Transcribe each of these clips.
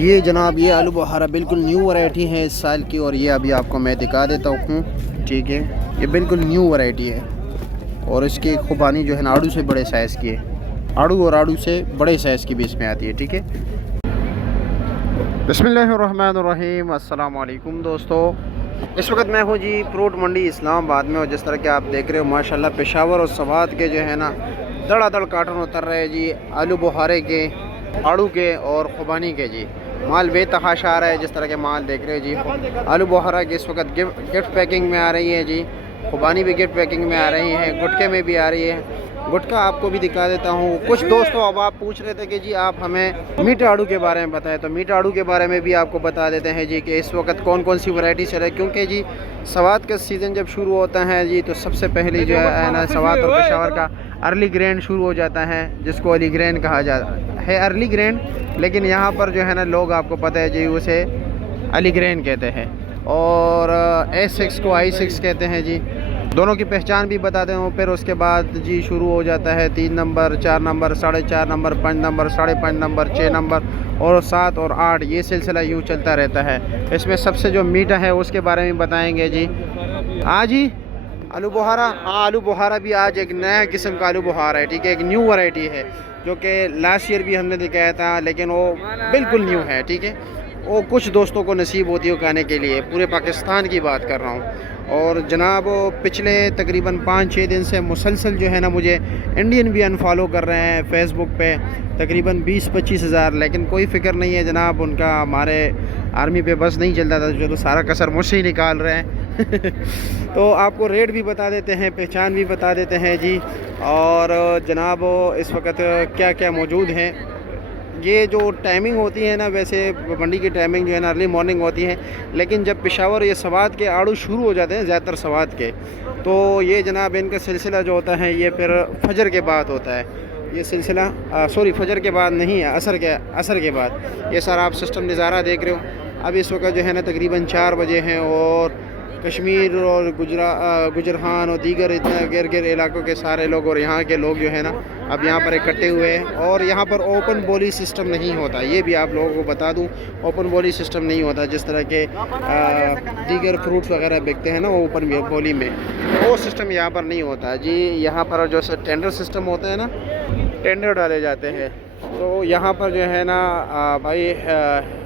ये जनाब ये आलू बुखारा बिल्कुल न्यू वैरायटी है इस साल की, और ये अभी आपको मैं दिखा देता हूँ। ठीक है, ये बिल्कुल न्यू वैरायटी है और इसकी खुबानी जो है ना आड़ू से बड़े साइज़ की है। आड़ू और आड़ू से बड़े साइज़ की भी इसमें आती है। ठीक है, बिस्मिल्लाहिर्रहमानिर्रहीम। अस्सलाम वालेकुम दोस्तों, इस वक्त मैं हूँ जी फ्रूट मंडी इस्लामाबाद में, और जिस तरह के आप देख रहे हो माशाल्लाह पेशावर और सवात के जो है ना धड़ाधड़ कार्टन उतर रहे हैं जी, आलू बुखारे के, आड़ू के और खुबानी के जी। माल बेतहाशा आ रहा है, जिस तरह के माल देख रहे हो जी। आलू बुखारा की इस वक्त गिफ्ट पैकिंग में आ रही है जी, खुबानी भी गिफ्ट पैकिंग में आ रही है, गुटके में भी आ रही है। गुटका आपको भी दिखा देता हूँ। कुछ दोस्तों अब आप पूछ रहे थे कि जी आप हमें मीठे आड़ू के बारे में बताएं, तो मीठे आड़ू के बारे में भी आपको बता देते हैं जी कि इस वक्त कौन कौन सी वैरायटी चल रही है। क्योंकि जी सवात का सीज़न जब शुरू होता है जी, तो सबसे पहले जो है ना सवात और पेशावर का अर्ली ग्रेन शुरू हो जाता है, जिसको अर्ली ग्रेन कहा जाता है। अर्ली ग्रेन, लेकिन यहाँ पर जो है ना लोग आपको पता है जी उसे अर्ली ग्रेन कहते हैं, और A6 को I6 कहते हैं जी। दोनों की पहचान भी बताते हैं। फिर उसके बाद जी शुरू हो जाता है 3 number, 4 number, 4.5 number, 5 number, 5.5 number, 6 number और 7 और 8, ये सिलसिला यूँ चलता रहता है। इसमें सबसे जो मीठा है उसके बारे में बताएंगे जी। हाँ जी, आलू बुखारा, हाँ आलू बुखारा भी आज एक नया किस्म का आलू बुखारा है। ठीक है, एक न्यू वैरायटी है जो कि लास्ट ईयर भी हमने दिखाया था, लेकिन वो बिल्कुल न्यू है। ठीक है, वो कुछ दोस्तों को नसीब होती है खाने के लिए। पूरे पाकिस्तान की बात कर रहा हूँ। और जनाब पिछले तकरीबन 5-6 दिन से मुसलसल जो है ना मुझे इंडियन भी अनफॉलो कर रहे हैं फेसबुक पे, तकरीबन 20-25 हज़ार। लेकिन कोई फ़िक्र नहीं है जनाब, उनका हमारे आर्मी पे बस नहीं चलता था, चलो सारा कसर मुझसे ही निकाल रहे हैं। तो आपको रेट भी बता देते हैं, पहचान भी बता देते हैं जी। और जनाब इस वक्त क्या क्या मौजूद हैं, ये जो टाइमिंग होती है ना, वैसे मंडी की टाइमिंग जो है ना अर्ली मॉर्निंग होती है, लेकिन जब पेशावर ये सवात के आड़ू शुरू हो जाते हैं ज़्यादातर सवात के, तो ये जनाब इनका सिलसिला जो होता है ये फिर फजर के बाद होता है। ये सिलसिला सॉरी फजर के बाद नहीं है, असर के बाद। ये सारा आप सिस्टम नज़ारा देख रहे हो। अब इस वक्त जो है ना तकरीबन 4 बजे हैं, और कश्मीर और गुजरान और दीगर इतना गिर इलाकों के सारे लोग और यहाँ के लोग जो है ना अब यहाँ पर इकट्ठे हुए हैं। और यहाँ पर ओपन बोली सिस्टम नहीं होता, ये भी आप लोगों को बता दूँ। ओपन बोली सिस्टम नहीं होता, जिस तरह के दीगर फ्रूट्स वगैरह बिकते हैं ना ओपन बोली में, वो सिस्टम यहाँ पर नहीं होता जी। यहाँ पर जो टेंडर सिस्टम होता है ना, टेंडर डाले जाते हैं। तो यहाँ पर जो है ना भाई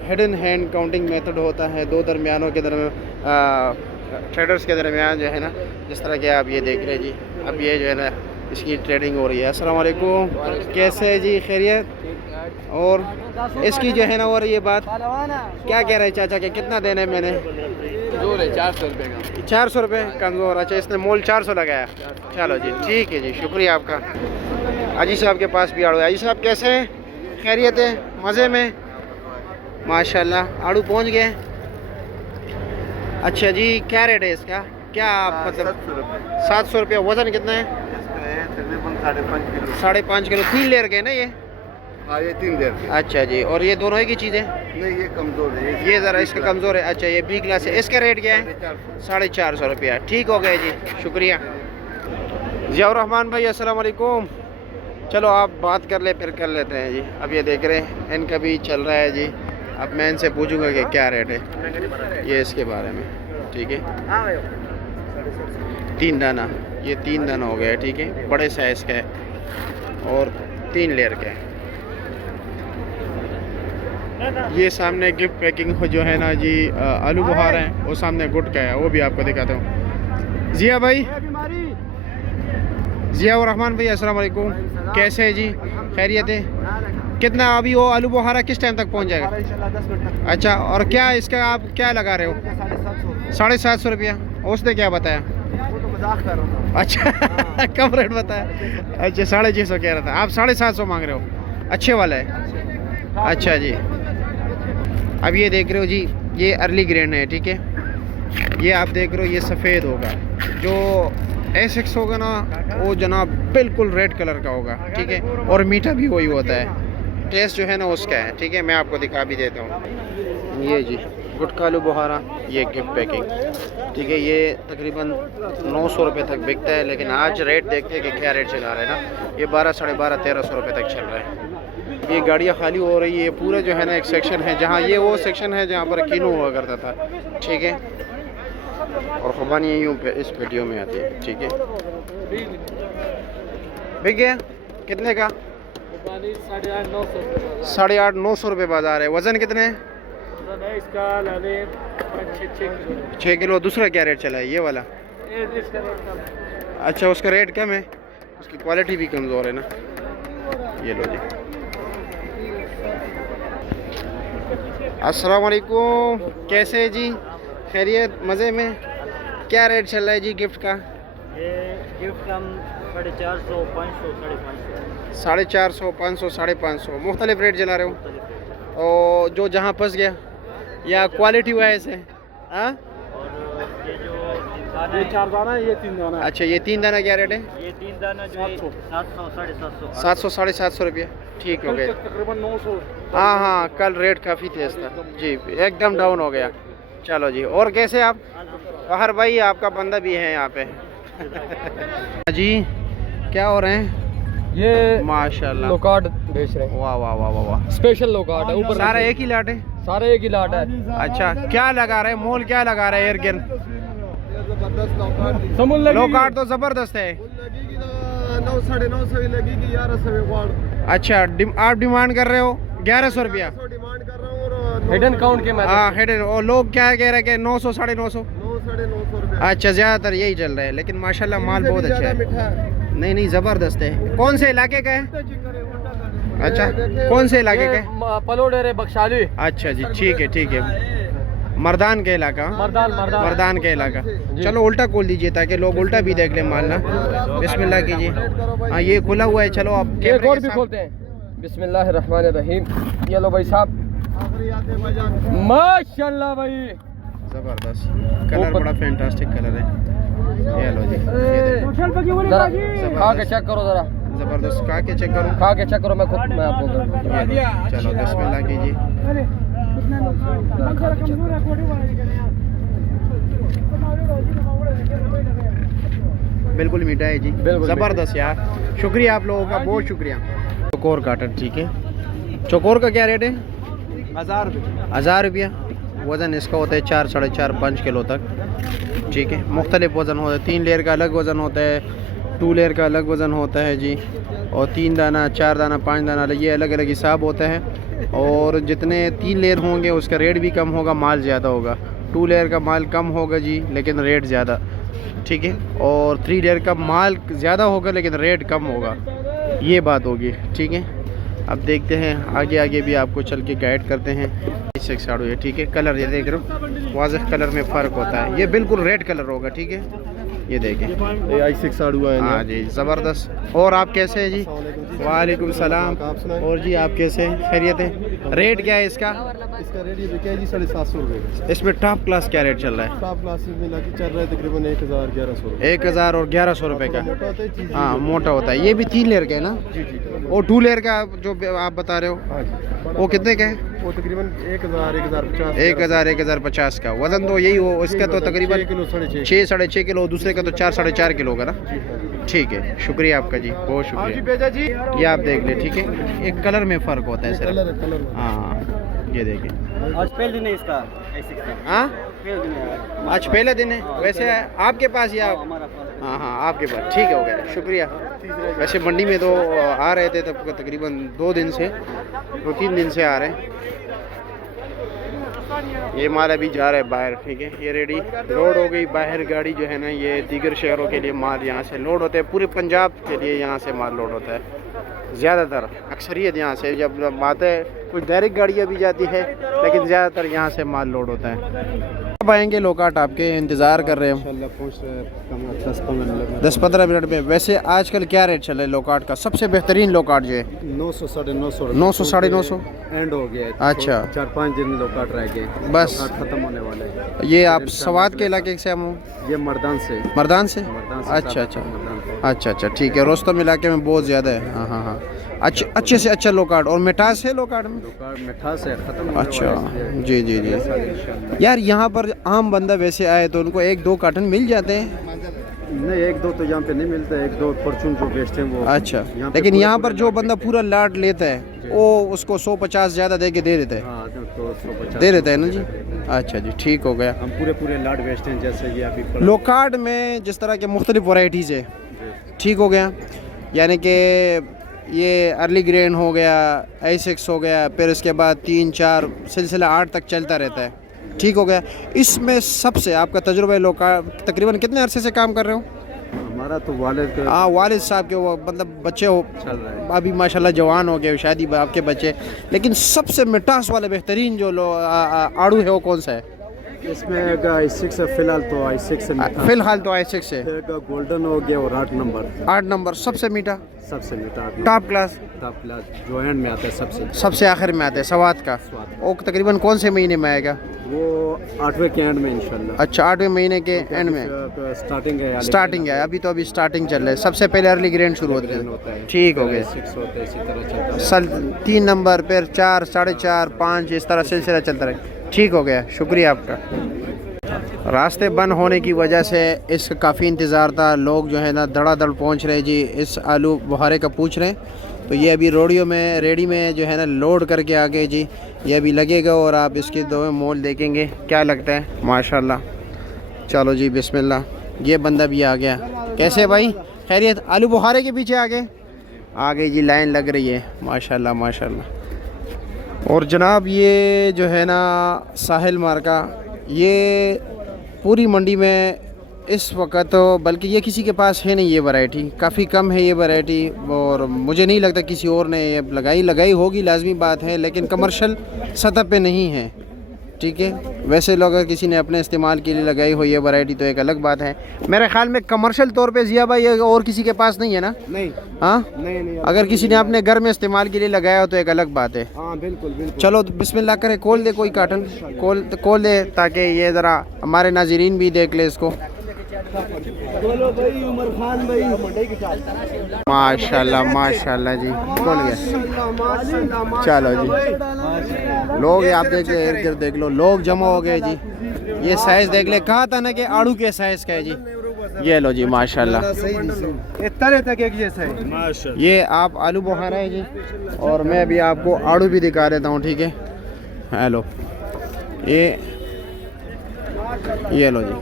हिडन हैंड काउंटिंग मेथड होता है, दो दरमियानों के दरमियान ट्रेडर्स के दरमियान जो है ना, जिस तरह के आप ये देख रहे हैं जी। अब ये जो है ना इसकी ट्रेडिंग हो रही है। अस्सलाम वालेकुम, कैसे है जी, खैरियत? और इसकी जो है ना, और ये बात क्या कह रहे हैं चाचा के, कितना देना है? मैंने 400 रुपये का। 400 रुपये कमज़ोर। अच्छा, इसने मोल 400 लगाया। चलो जी, ठीक है जी, शुक्रिया आपका। अजी साहब के पास भी आड़ू है। अजी साहब कैसे हैं, खैरियत है? मज़े में माशाल्लाह। आड़ू पहुँच गए। अच्छा जी, क्या रेट है इसका? क्या मतलब 700 रुपये। वज़न कितना है? तकरीबन 5.5 किलो। 5.5 किलो। 3 लेयर के ना ये? हाँ, ये 3 लेयर के। अच्छा जी, और ये दोनों ही की चीज़ें? नहीं, ये कमज़ोर है, ये ज़रा इसका कमज़ोर है। अच्छा, ये B क्लास है। इसका रेट क्या है? 450 रुपया। ठीक हो गया जी, शुक्रिया। ज़ियाउर रहमान भाई अस्सलाम वालेकुम। चलो आप बात कर ले, फिर कर लेते हैं जी। अब ये देख रहे हैं इनका भी चल रहा है जी। अब मैं इनसे पूछूंगा कि क्या रेट है ये इसके बारे में। ठीक है, 3 दाना, ये 3 दाना हो गया। ठीक है, बड़े साइज़ का है और 3 लेयर का है। ये सामने गिफ्ट पैकिंग जो है ना जी आलू बुखारा है, वो सामने गुटका है, वो भी आपको दिखाता हूँ। जिया भाई, ज़ियाउर रहमान भाई अस्सलाम वालेकुम, कैसे है जी, खैरियत है? कितना अभी वो आलू बुखारा किस टाइम तक पहुंच जाएगा? 10 मिनट तक। अच्छा, और क्या इसका आप क्या लगा रहे हो? 750 रुपया। उसने क्या बताया? वो तो मजाक कर रहा था। अच्छा कम रेट बताया। अच्छा, 650 कह रहा था, आप 750 मांग रहे हो। अच्छे वाला है। अच्छा जी, अब ये देख रहे हो जी, ये अर्ली ग्रेन है। ठीक है, ये आप देख रहे हो, ये सफ़ेद होगा। जो A6 होगा ना, वो जनाब बिल्कुल रेड कलर का होगा। ठीक है, और मीठा भी वही होता है, टेस्ट जो है ना उसका है। ठीक है, मैं आपको दिखा भी देता हूँ। ये जी गुटका आलू बुखारा, ये गिफ्ट पैकिंग। ठीक है, ये तकरीबन 900 रुपये तक बिकता है, लेकिन आज रेट देखते हैं कि क्या रेट चला रहा है ना। ये 12, 12.5, 1300 रुपये तक चल रहा है। ये गाड़ियाँ खाली हो रही है। पूरा जो है ना एक सेक्शन है जहाँ ये वो सेक्शन है जहाँ पर किनो हुआ करता था, ठीक है। और खुबानी यूँ पे इस पेटियों में आती है, ठीक है। बिक गया कितने का? 850-900 रुपये बाजार है। वज़न कितने है? इसका 6 किलो। दूसरा क्या रेट चला है ये वाला? अच्छा उसका रेट कम है, उसकी क्वालिटी भी कमज़ोर है ना। ये लो जी। अस्सलाम वालेकुम, कैसे है जी? खैरियत, मज़े में? क्या रेट चल रहा है जी गिफ्ट का? ये गिफ्ट का 450, 500, 550, 450, 500, 550 मुख्तलिफ रेट जला रहे हो। और जो जहाँ फंस गया या क्वालिटी वाइज है? हाँ, और ये 4 दाना है, ये 3 दाना है। अच्छा ये 3 दाना क्या रेट है? ये 3 दाना जो है 700, 750, 700, 750 रुपये, ठीक हो गए। तकरीबन 900। हाँ हाँ, कल रेट काफ़ी तेज़ था जी, एकदम डाउन हो गया। चलो जी, और कैसे आप? बाहर भाई आपका बंदा भी है यहाँ पे। जी क्या हो रहे हैं? ये माशाल्लाह लोकार्ड बेच रहे हैं। वाह वाह वाह वाह वाह। स्पेशल लोकार्ड है, ऊपर सारा एक ही लाट है? सारे एक ही लाट है। अच्छा क्या लगा रहे हैं, मोल क्या लगा रहे हैं एयरगिन? लोकार्ड तो ज़बरदस्त है। 9, 950 लगेगी, 1100 अच्छा आप डिमांड कर रहे हो 1100 रुपया? डिमांड कर रहा हूँ। और हिडन काउंट के मैं हाँ हिडन। और लोग क्या कह रहे हैं कि 900, 950? 900 रुपये। अच्छा ज़्यादातर यही चल रहा है, लेकिन माशाल्लाह माल बहुत अच्छा है। मीठा है। नहीं नहीं ज़बरदस्त है। कौन से इलाके का है? अच्छा कौन से इलाके का है? पलोडेरे बख्शाली। अच्छा जी ठीक है। मर्दान के इलाका? मर्दान के इलाका। चलो उल्टा खोल दीजिए ताकि लोग उल्टा भी देख लें माल ना। बिस्मिल्लाह कीजिए। हाँ ये खुला हुआ है। चलो आप एक और भी खोलते हैं। बिस्मिल्लाहिर्रहमानिर्रहीम। ये लो भाई साहब, माशाल्लाह भाई ज़बरदस्त कलर, बड़ा फैंटास्टिक कलर है। ये लो जी, जरा खा के चेक करो, जरा ज़बरदस्त। खा के चेक करो, खा के चेक करो। मैं आपको चलो बिस्मिल्लाह कीजिए। बिल्कुल मीठा है जी, ज़बरदस्त यार। शुक्रिया आप लोगों का, बहुत शुक्रिया। चौकोर काटन, ठीक है। चौकोर का क्या रेट है? 1000 रुपया। वज़न इसका होता है 4, 4.5, 5 किलो तक, ठीक है। मुख्तलिफ वज़न होता है। 3 लेयर का अलग वज़न होता है, 2 लेयर का अलग वज़न होता है जी। और 3 दाना, 4 दाना, 5 दाना, ये अलग अलग हिसाब होता है। और जितने 3 लेयर होंगे उसका रेट भी कम होगा, माल ज़्यादा होगा। 2 लेयर का माल कम होगा जी, लेकिन रेट ज़्यादा, ठीक है। और 3 लेयर का माल ज़्यादा होगा लेकिन रेट कम होगा, ये बात होगी, ठीक है। अब देखते हैं आगे भी आपको चल के गाइड करते हैं। इससे साड़ू है, ठीक है। कलर ये देख रहे हो, वाज़ेह कलर में फ़र्क होता है। ये बिल्कुल रेड कलर होगा, ठीक है। ये देखें, हाँ जी ज़बरदस्त। और आप कैसे हैं जी? वालेकुम सलाम। और जी आप कैसे हैं? खैरियत है? रेट क्या है इसका? इसका रेट ये बिका है जी 750 रुपये। इसमें टॉप क्लास क्या रेट चल रहा है? टॉप क्लास में लगी चल रहा है तकरीबन 1000-1100 रुपये। 1000 और 1100 रुपये का। मोटा होता है चीज़। हाँ मोटा होता है। ये भी 3 लेयर का है ना? जी। और 2 लेयर का जो आप बता रहे हो हाँ जी, वो कितने का है? वो तकरीबन 1000-1050। 1000-1050 का। वज़न तो यही हो, इसका तो तकरीबन 6, 6.5 किलो, दूसरे का तो 4, 4.5 किलो का ना, ठीक है। शुक्रिया आपका जी, बहुत शुक्रिया। बेजा जी, ये आप देख ले, ठीक है। एक कलर में फ़र्क होता है सिर्फ। कलर हाँ ये देखें। आज पहले दिन है इसका। हाँ पहले दिन है आज पहले दिन है। वैसे आपके पास या? हमारा पास। हाँ आपके पास, ठीक है, हो गया, शुक्रिया। वैसे मंडी में तो आ रहे थे तब तकरीबन 2-3 दिन से आ रहे हैं। ये माल अभी जा रहा है बाहर, ठीक है। ये रेडी लोड हो गई बाहर गाड़ी जो है ना, ये दीगर शहरों के लिए माल यहाँ से लोड होता है। पूरे पंजाब के लिए यहाँ से माल लोड होता है ज़्यादातर, अक्सरियत यहाँ से। जब आता है कुछ डायरेक्ट गाड़ियाँ भी जाती है, लेकिन ज़्यादातर यहाँ से माल लोड होता है। कब आएंगे लोकाट? आपके इंतज़ार कर रहे हो। 10-15 मिनट में। वैसे आजकल क्या रेट चल रहा है लोकाट का? सबसे बेहतरीन लोकाट जो है 900, 950, 900, 950 एंड हो गया है। अच्छा। 4-5 दिन लोकाट रह गए, बस खत्म होने वाले हैं। ये आप सवाद के इलाके से हम? ये मर्दान से। अच्छा, ठीक है। रोस्तम इलाके में बहुत ज़्यादा है। हाँ। अच्छे से अच्छा लोकाट। और मिठास है लोकाट में? मिठास है, खत्म। अच्छा जी। यार यहाँ पर आम बंदा वैसे आए तो उनको 1-2 कार्टन मिल जाते हैं? नहीं, 1-2 तो यहाँ पे नहीं मिलता है। 1-2 परचून जो बेचते हैं वो। अच्छा, लेकिन यहाँ पर जो बंदा पूरा लाट लेता है वो उसको 150 ज़्यादा दे के दे देते हैं, हाँ तो 150 दे देते हैं ना जी। अच्छा जी, ठीक हो गया। हम पूरे लाट बेचते हैं, जैसे ये अभी लोकार्ड में जिस तरह के मुख्तलिफ वैराइटीज़ है, ठीक हो गया। यानी कि ये अर्ली ग्रेन हो गया, A6 हो गया, फिर इसके बाद 3-4 सिलसिला 8 तक चलता रहता है, ठीक हो गया। इसमें सबसे आपका तजुर्बा लोकार्ड, तकरीबन कितने अरसे से काम कर रहे हो? हमारा तो वालिद हाँ, वालिद साहब के वो मतलब बच्चे हो चल रहा है। अभी माशाल्लाह जवान हो गए, शादी आपके बच्चे, लेकिन सबसे मिठास वाला बेहतरीन जो आड़ू है वो कौन सा है? इसमें एक I6 है, फिलहाल तो I6 से मीठा। फिलहाल तो A6 है। एक गोल्डन हो गया और 8 नंबर। 8 नंबर सबसे मीठा, सबसे मीठा टॉप क्लास, टॉप क्लास जो एंड में आता है सबसे आखिर में आता है सवाद का। वो तकरीबन कौन से महीने में आएगा? वो 8वें के एंड में इंशाल्लाह। अच्छा, 8वें महीने के एंड में स्टार्टिंग है। अभी तो अभी स्टार्टिंग चल रहा है। सबसे पहले अर्ली ग्रेन शुरू होते हैं, ठीक हो गया। 6 होता है, इसी तरह चलता है। 3 नंबर, फिर 4, 4.5, 5, इस तरह सिलसिला चलता रहे, ठीक हो गया। शुक्रिया आपका। रास्ते बंद होने की वजह से इसका काफ़ी इंतज़ार था, लोग जो है ना धड़ाधड़ पहुंच रहे जी। इस आलू बुहारे का पूछ रहे हैं, तो ये अभी रेडी में जो है ना लोड करके आ गए जी। ये अभी लगेगा और आप इसके दो मोल देखेंगे क्या लगता है माशाल्लाह। चलो जी बिस्मिल्लाह, ये बंदा भी आ गया। कैसे भाई, खैरियत? आलू बुहारे के पीछे आ गए जी, लाइन लग रही है माशाल्लाह माशाल्लाह। और जनाब ये जो है ना साहिल मार्का, ये पूरी मंडी में इस वक्त तो, बल्कि ये किसी के पास है नहीं, ये वैरायटी काफ़ी कम है ये वैरायटी, और मुझे नहीं लगता किसी और ने ये लगाई होगी, लाजमी बात है, लेकिन कमर्शियल सतह पे नहीं है, ठीक है। वैसे लोग अगर किसी ने अपने इस्तेमाल के लिए लगाई हो ये वैरायटी तो एक अलग बात है। मेरे ख्याल में कमर्शियल तौर पे जिया भाई और किसी के पास नहीं है ना? नहीं, हाँ नहीं, अगर किसी ने अपने घर में इस्तेमाल के लिए लगाया हो तो एक अलग बात है। हाँ बिल्कुल। चलो बिस्मिल्लाह करें, खोल दे कोई कार्टन, खोल दे ताकि ये ज़रा हमारे नाज़रीन भी देख ले इसको। माशाल्लाह जी, खोल गया। चलो जी, लोग आप देख ले, इर्द गिर्द देख लो, लोग जमा हो गए जी। ये साइज़ देख ले, कहा था ना कि आड़ू के साइज़ का है जी। ये लो जी माशाल्लाह, ये आप आलू बुखारा है जी। और मैं अभी आपको आड़ू भी दिखा देता हूँ, ठीक है। हेलो, ये लो जी,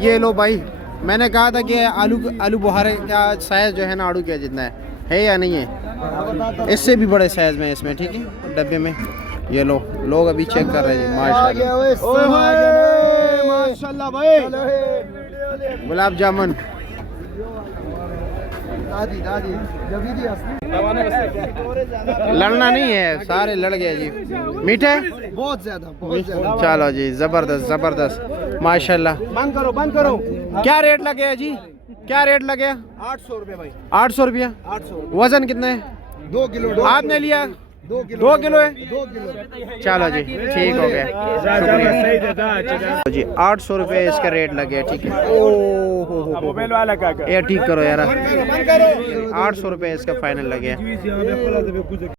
ये लो भाई। मैंने कहा था कि आलू बुखारे का साइज़ जो है ना आड़ू के जितना है या नहीं है? इससे भी बड़े साइज़ में इसमें, ठीक है, डब्बे में। ये लो, लोग अभी चेक कर रहे हैं माशाल्लाह भाई। गुलाब जामुन लड़ना नहीं है, सारे लड़ गए जी। मीठे बहुत ज्यादा। चलो जी, ज़बरदस्त माशाल्लाह। बंद करो। क्या रेट लगे जी? क्या रेट लगे? 800 रुपये भाई। 800 रुपया। 800। वजन कितना है? 2 किलो। आपने लिया 2 किलो। 2 किलो है? 2 किलो। चलो जी, ठीक हो गया, शुक्रिया जी। 800 रुपये इसका रेट लगे, ठीक है। ये ठीक करो यार, 800 रुपये इसका फाइनल लगे।